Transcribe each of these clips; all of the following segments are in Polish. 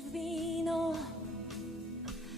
w wino.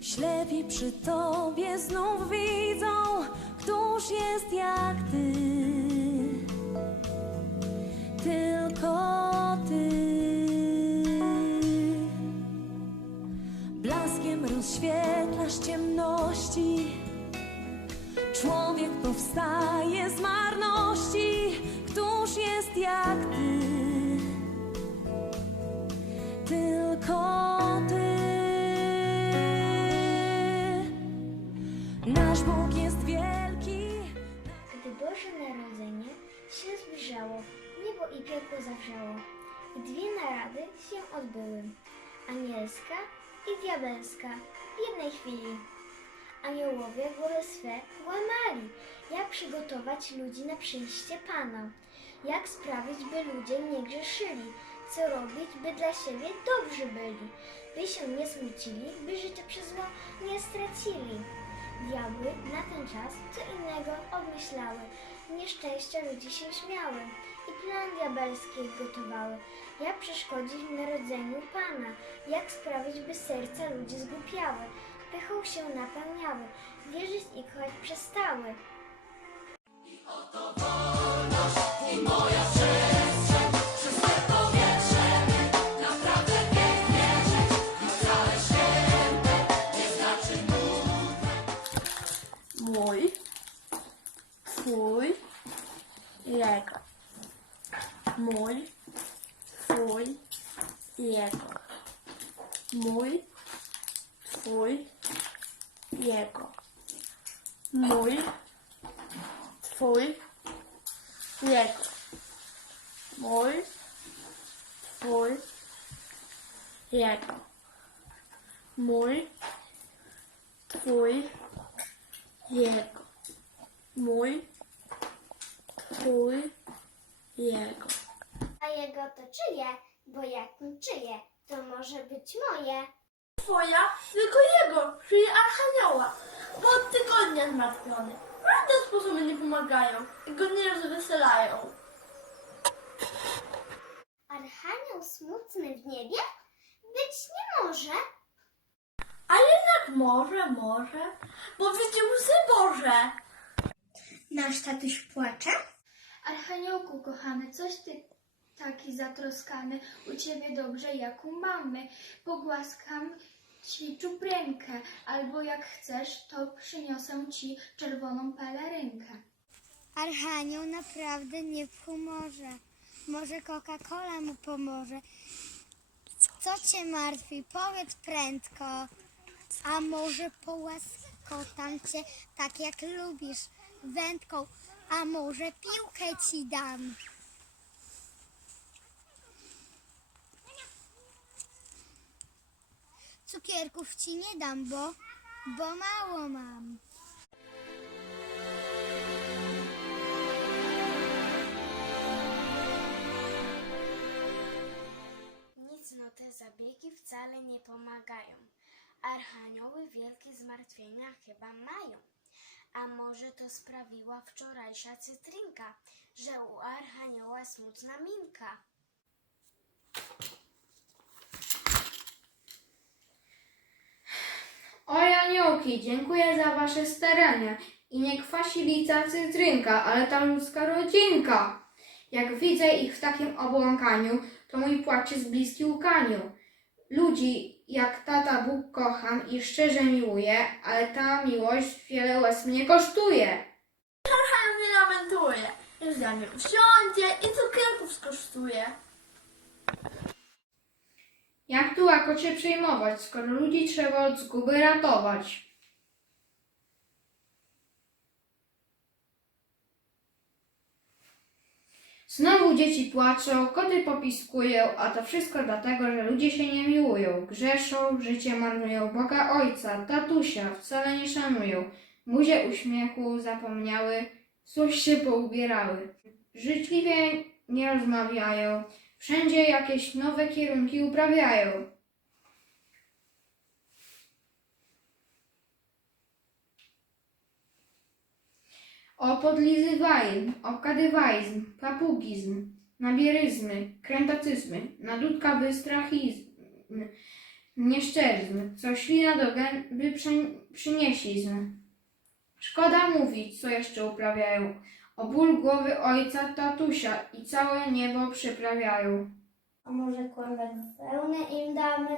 Ślepi przy tobie znów widzą, któż jest jak ty. Tylko ty. Blaskiem rozświetlasz ciemności. Człowiek powstaje z marności. Któż jest jak ty? Tylko ty. Nasz Bóg jest wielki. Gdy Boże Narodzenie się zbliżało, niebo i piekło zawrzało i dwie narady się odbyły, anielska i diabelska w jednej chwili. Aniołowie głowy swe łamali, jak przygotować ludzi na przyjście Pana, jak sprawić, by ludzie nie grzeszyli, co robić, by dla siebie dobrzy byli, by się nie smucili, by życie przez zło nie stracili. Diabły na ten czas co innego obmyślały, nieszczęścia ludzi się śmiały i plan diabelski gotowały, jak przeszkodzić narodzeniu Pana, jak sprawić, by serca ludzi zgłupiały, pychą się napełniały, wierzyć i kochać przestały. mój, jego. Mój, twój, jego. Mój, twój, jego. A jego to czyje, bo jak mi czyje, to może być moje. Twoja, tylko jego, czyli Archanioła, bo od tygodnia zmartwiony. Żadne sposoby nie pomagają i go nie rozweselają. Archanioł smutny w niebie? Być nie może. A jednak może, może, bo widział łzy Boże. Nasz tatuś płacze? Archaniołku kochany, coś ty taki zatroskany, u ciebie dobrze jak u mamy. Pogłaskam ci czuprynkę, albo jak chcesz, to przyniosę ci czerwoną pelerynkę. Archanioł naprawdę nie w humorze. Może Coca-Cola mu pomoże. Co cię martwi? Powiedz prędko. A może połaskotam cię tak jak lubisz wędką. A może piłkę ci dam. Cukierków ci nie dam, bo, bo mało mam. Wcale nie pomagają. Archanioły wielkie zmartwienia chyba mają. A może to sprawiła wczorajsza cytrynka, że u Archanioła smutna minka. Oj aniołki, dziękuję za wasze starania i nie kwasilica cytrynka, ale ta ludzka rodzinka. Jak widzę ich w takim obłąkaniu, to mój płacz jest bliski łkaniu. Ludzi jak tata Bóg kocham i szczerze miłuję, ale ta miłość wiele łez mnie kosztuje. Archanioł nie lamentuje, już za mnie usiądzie i cukierków skosztuje. Jak tu łakocie przejmować, skoro ludzi trzeba od zguby ratować? Znowu dzieci płaczą, koty popiskują, a to wszystko dlatego, że ludzie się nie miłują, grzeszą, życie marnują, Boga Ojca, tatusia wcale nie szanują, buzie uśmiechu zapomniały, złość się poubierały, życzliwie nie rozmawiają, wszędzie jakieś nowe kierunki uprawiają. O podlizywajzm, obkadywajzm, papugizm, nabieryzmy, krętacyzmy, nadudka bystrachizm, nieszczerzny, co ślina do gęby przy- przynieślizny. Szkoda mówić, co jeszcze uprawiają. O ból głowy ojca, tatusia i całe niebo przyprawiają. A może kłębek wełny im damy,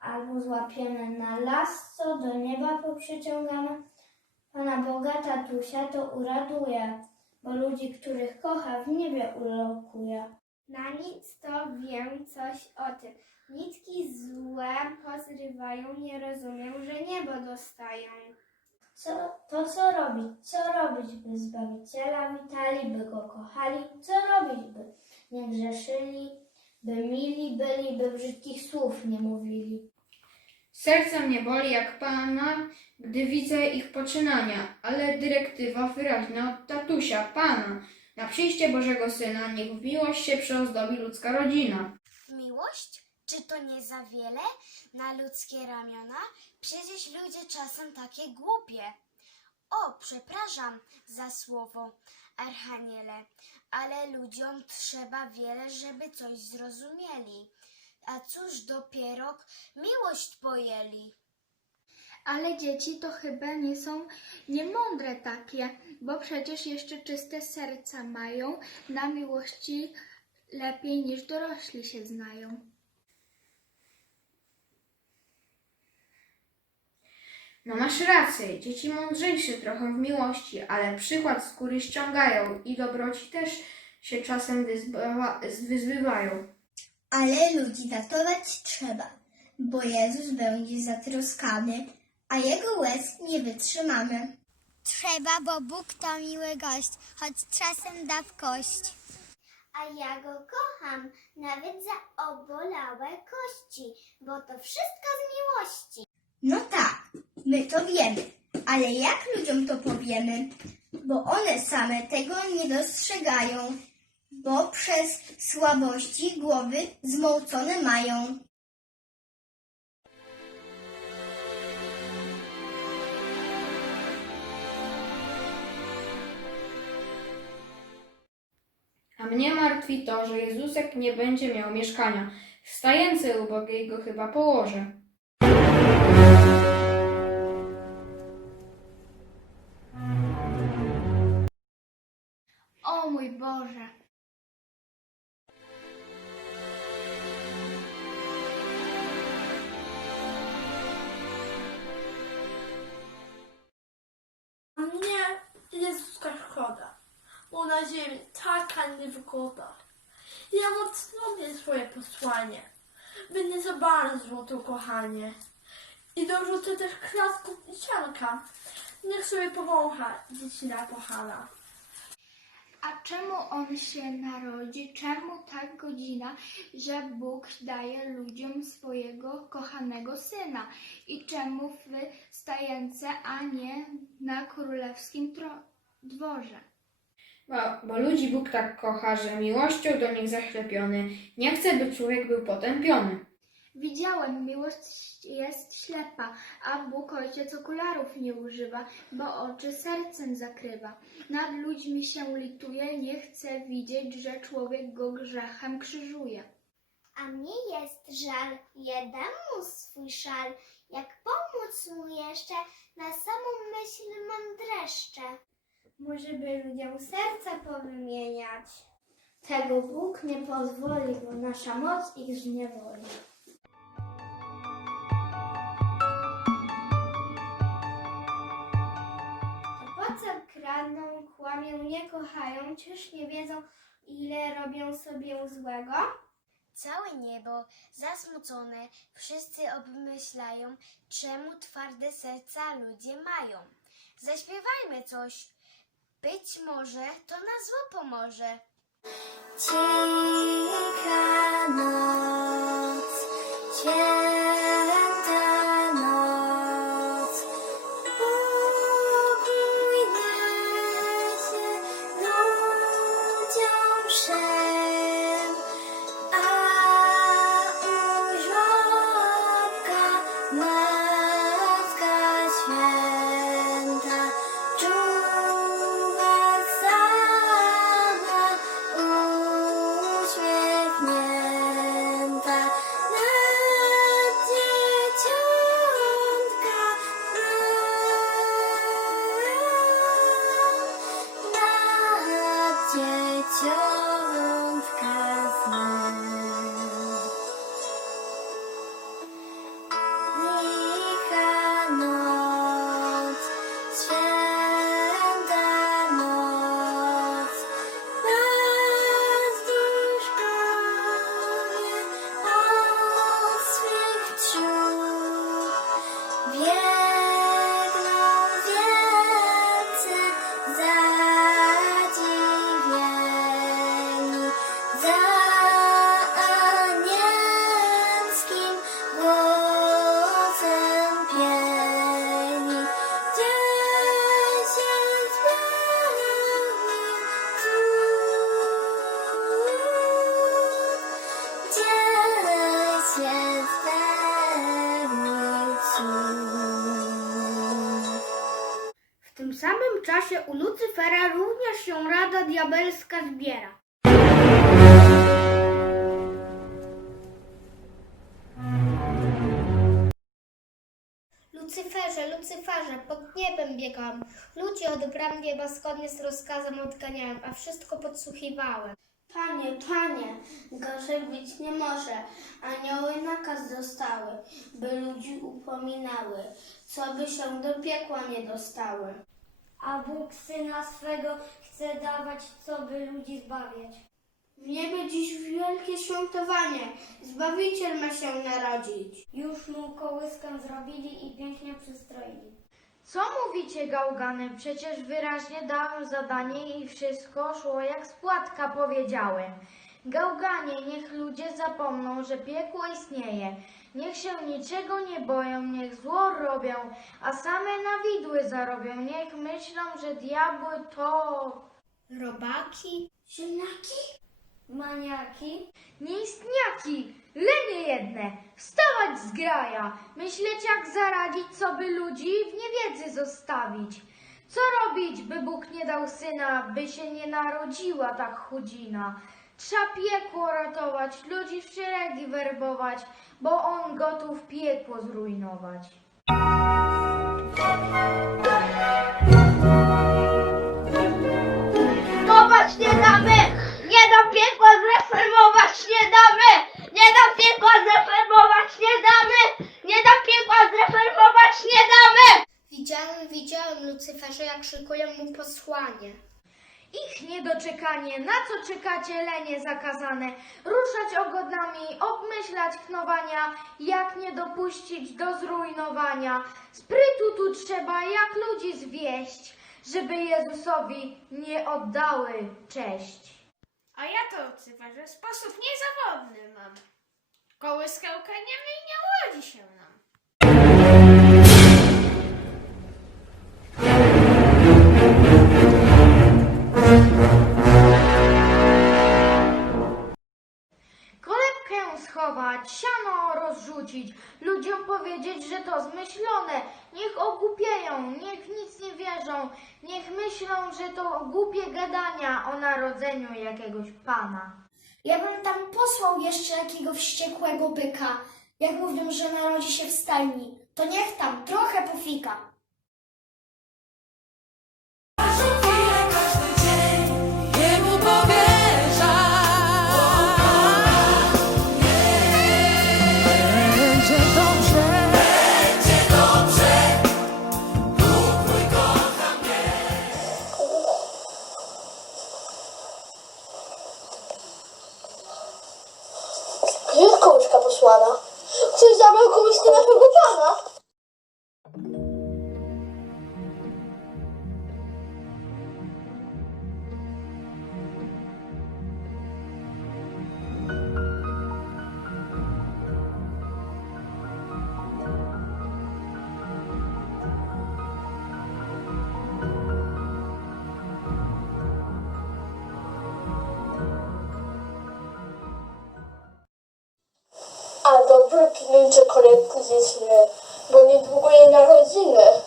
albo złapiemy na las, co do nieba poprzyciągamy? Pana Boga, tatusia to uraduje, bo ludzi, których kocha, w niebie ulokuje. Na nic to wiem coś o tym. Nitki złe pozrywają, nie rozumiem, że niebo dostają. Co, to co robić? Co robić, by Zbawiciela witali, by Go kochali? Co robić, by nie grzeszyli, by mili byli, by brzydkich słów nie mówili? Serce mnie boli jak pana, gdy widzę ich poczynania, ale dyrektywa wyraźna od tatusia, pana. Na przyjście Bożego Syna niech w miłość się przyozdobi ludzka rodzina. Miłość? Czy to nie za wiele na ludzkie ramiona? Przecież ludzie czasem takie głupie. O, przepraszam za słowo, Archaniele, ale ludziom trzeba wiele, żeby coś zrozumieli. A cóż dopiero miłość pojęli. Ale dzieci to chyba nie są niemądre takie, bo przecież jeszcze czyste serca mają, na miłości lepiej niż dorośli się znają. No masz rację, dzieci mądrzejsze trochę w miłości, ale przykład z góry ściągają i dobroci też się czasem wyzbywa, wyzbywają. Ale ludzi ratować trzeba, bo Jezus będzie zatroskany, a Jego łez nie wytrzymamy. Trzeba, bo Bóg to miły gość, choć czasem da w kość. A ja Go kocham, nawet za obolałe kości, bo to wszystko z miłości. No tak, my to wiemy, ale jak ludziom to powiemy? Bo one same tego nie dostrzegają, bo przez słabości głowy zmącone mają. A mnie martwi to, że Jezusek nie będzie miał mieszkania. W stajence ubogiej go chyba położę. O mój Boże! Na ziemi taka niewygoda. Ja mocno swoje posłanie, by nie za bardzo to kochanie. I dorzucę też kratką i sianka, niech sobie powącha dziecina kochana. A czemu on się narodzi? Czemu tak godzina, że Bóg daje ludziom swojego kochanego syna? I czemu w stajence, a nie na królewskim dworze? Bo, bo ludzi Bóg tak kocha, że miłością do nich zachlepiony, nie chce, by człowiek był potępiony. Widziałem, miłość jest ślepa, a Bóg Ojciec okularów nie używa, bo oczy sercem zakrywa. Nad ludźmi się lituje, nie chce widzieć, że człowiek go grzechem krzyżuje. A mnie jest żal, ja dam mu swój szal, jak pomóc mu jeszcze, na samą myśl mam dreszcze. Może by ludziom serca powymieniać. Tego Bóg nie pozwoli, bo nasza moc ich zniewoli. Po co kradną, kłamią, nie kochają, czyż nie wiedzą, ile robią sobie złego? Całe niebo zasmucone, wszyscy obmyślają, czemu twarde serca ludzie mają. Zaśpiewajmy coś, być może to na zło pomoże. Cicha noc, święta Diabelska zbiera. Lucyferze, Lucyferze, pod niebem biegam. Ludzi od bram nieba zgodnie z rozkazem odganiałem, a wszystko podsłuchiwałem. Panie, panie, gorzej być nie może. Anioły nakaz dostały, by ludzi upominały, co by się do piekła nie dostały. A Bóg Syna swego chce dawać, co by ludzi zbawiać. W niebie dziś wielkie świętowanie, Zbawiciel ma się narodzić. Już mu kołyskę zrobili i pięknie przystroili. Co mówicie, gałgany? Przecież wyraźnie dałem zadanie i wszystko szło jak z płatka powiedziałem. Gałganie, niech ludzie zapomną, że piekło istnieje. Niech się niczego nie boją, niech zło robią, a same na widły zarobią. Niech myślą, że diabły to Robaki? Ziemniaki? Maniaki? nieistniaki, lenie jedne. Wstawać z graja, myśleć jak zaradzić, co by ludzi w niewiedzy zostawić. Co robić, by Bóg nie dał syna, by się nie narodziła tak chudzina? Trzeba piekło ratować, ludzi w szeregi werbować, bo on gotów piekło zrujnować. Nie damy! Nie dam piekła zreformować nie damy! Nie dam piekła zreformować nie damy! Nie dam piekła zreformować nie damy! Widziałem, widziałem, Lucyferze, jak szykują mu posłanie. Ich niedoczekanie, na co czekacie lenie zakazane? Ruszać ogodami, obmyślać knowania, jak nie dopuścić do zrujnowania. Sprytu tu trzeba, jak ludzi zwieść, żeby Jezusowi nie oddały cześć. A ja to Lucyferze w sposób niezawodny mam. Kołyskę ukradniemy i nie urodzi się nam. Kolebkę schować, siano rozrzucić, ludziom powiedzieć, że to zmyślone. Niech ogłupieją, niech wierzą, niech myślą, że to głupie gadania o narodzeniu jakiegoś pana. Ja bym tam posłał jeszcze jakiego wściekłego byka. Jak mówią, że narodzi się w stajni, to niech tam trochę pofika. Dobrze pilnujcie kolebki dzieciny, bo niedługo jej narodziny.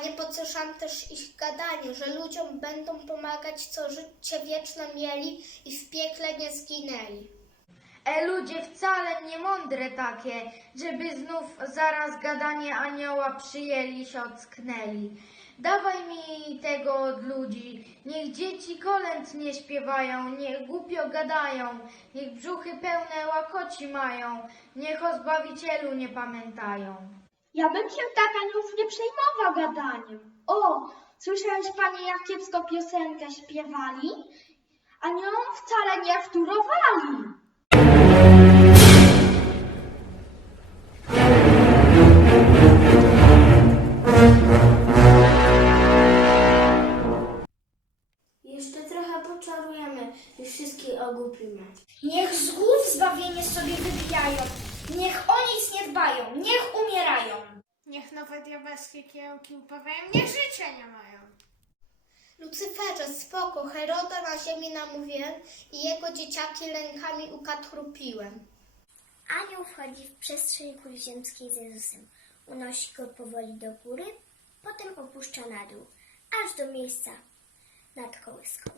Widzisz, panie, po co też ich gadanie, że ludziom będą pomagać, co życie wieczne mieli i w piekle nie zginęli. E ludzie wcale nie mądre takie, żeby znów zaraz gadanie anioła przyjęli się ocknęli. Dawaj mi tego od ludzi, niech dzieci kolęd nie śpiewają, niech głupio gadają, niech brzuchy pełne łakoci mają, niech o Zbawicielu nie pamiętają. Ja bym się tak aniołów nie przejmował gadaniem. O, słyszałeś panie, jak kiepsko piosenkę śpiewali? Aniołom wcale nie wtórowali. Diabelskie kiełki upawiają, niech życia nie mają. Lucyferze, spoko, Heroda na ziemi namówiłem i jego dzieciaki rękami ukatrupiłem. Anioł wchodzi w przestrzeń kuli ziemskiej z Jezusem. Unosi go powoli do góry, potem opuszcza na dół, aż do miejsca nad kołyską.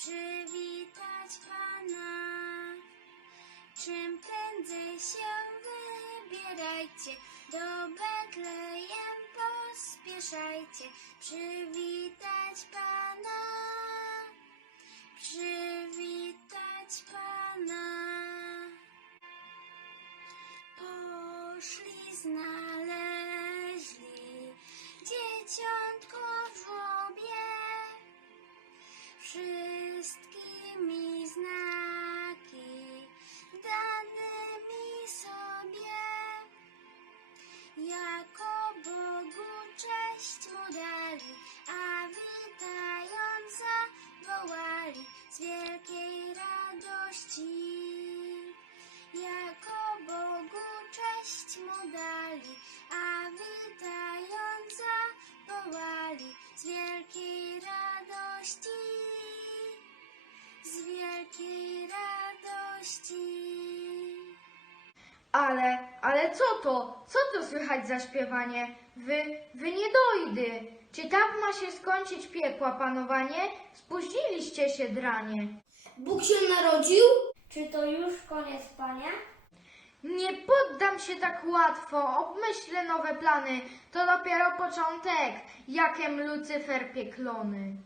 Przywitać Pana. Czym prędzej się wybierajcie, do Betlejem pospieszajcie, przywitać Pana, przywitać Ale, ale co to? Co to słychać za śpiewanie? Wy, wy nie dojdy. Czy tak ma się skończyć piekła panowanie? Spóźniliście się, dranie. Bóg się narodził? Czy to już koniec, panie? Nie poddam się tak łatwo, obmyślę nowe plany. To dopiero początek, jakem Lucyfer pieklony.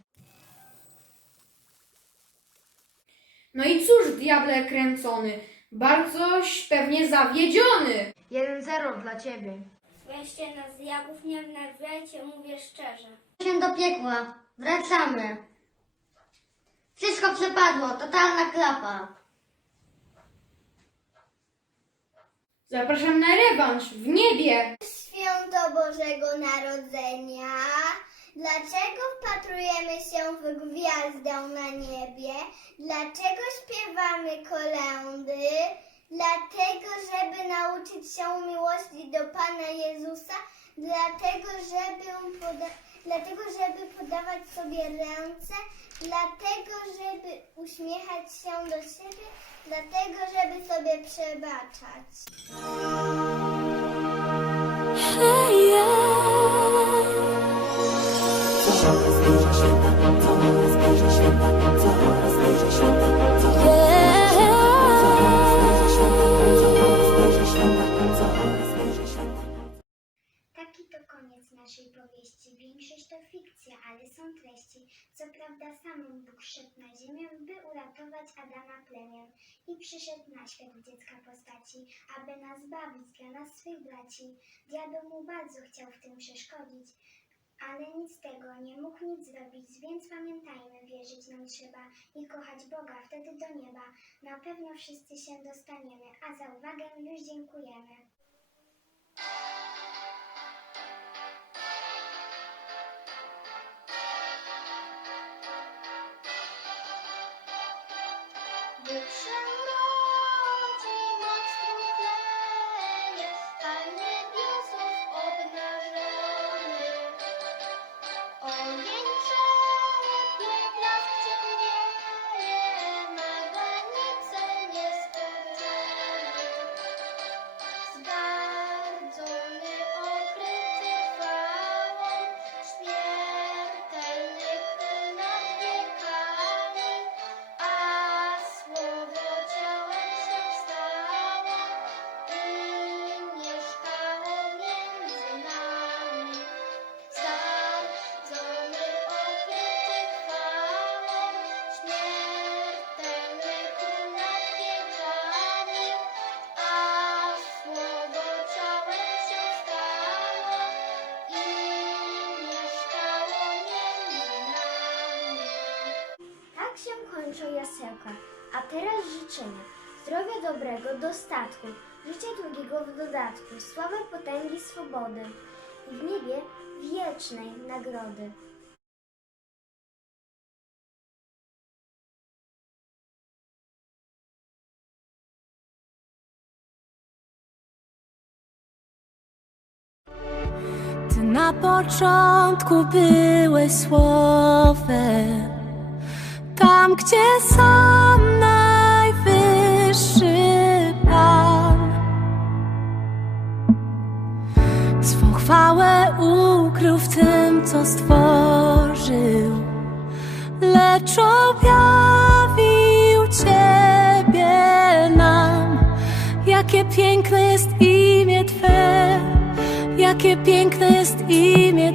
No i cóż, diable kręcony, bardziś pewnie zawiedziony. 1-0 dla ciebie. Weźcie nas zjawów, nie wnerwiajcie, mówię szczerze. się do piekła. Wracamy. Wszystko przepadło, totalna klapa. Zapraszam na rewanż w niebie. Święto Bożego Narodzenia. Dlaczego wpatrujemy się w gwiazdę na niebie? Dlaczego śpiewamy kolendy? Dlatego, żeby nauczyć się miłości do Pana Jezusa, dlatego, żeby, poda- dlatego, żeby podawać sobie ręce, dlatego, żeby uśmiechać się do siebie, dlatego, żeby sobie przebaczać. Taki są treści. Co prawda sam Bóg szedł na ziemię, by uratować Adama plemię i przyszedł na świat dziecka postaci, aby nas bawić dla nas swych braci. Diabeł mu bardzo chciał w tym przeszkodzić, ale nic tego nie mógł nic zrobić, więc pamiętajmy, wierzyć nam trzeba i kochać Boga, wtedy do nieba. Na pewno wszyscy się dostaniemy, a za uwagę już dziękujemy. Teraz życzenia. Zdrowia dobrego, dostatku, życia długiego w dodatku, sławy, potęgi, swobody i w niebie wiecznej nagrody. Ty na początku byłeś słowem, tam gdzie sam chwałę ukrył w tym, co stworzył, lecz objawił Ciebie nam. Jakie piękne jest imię Twe, jakie piękne jest imię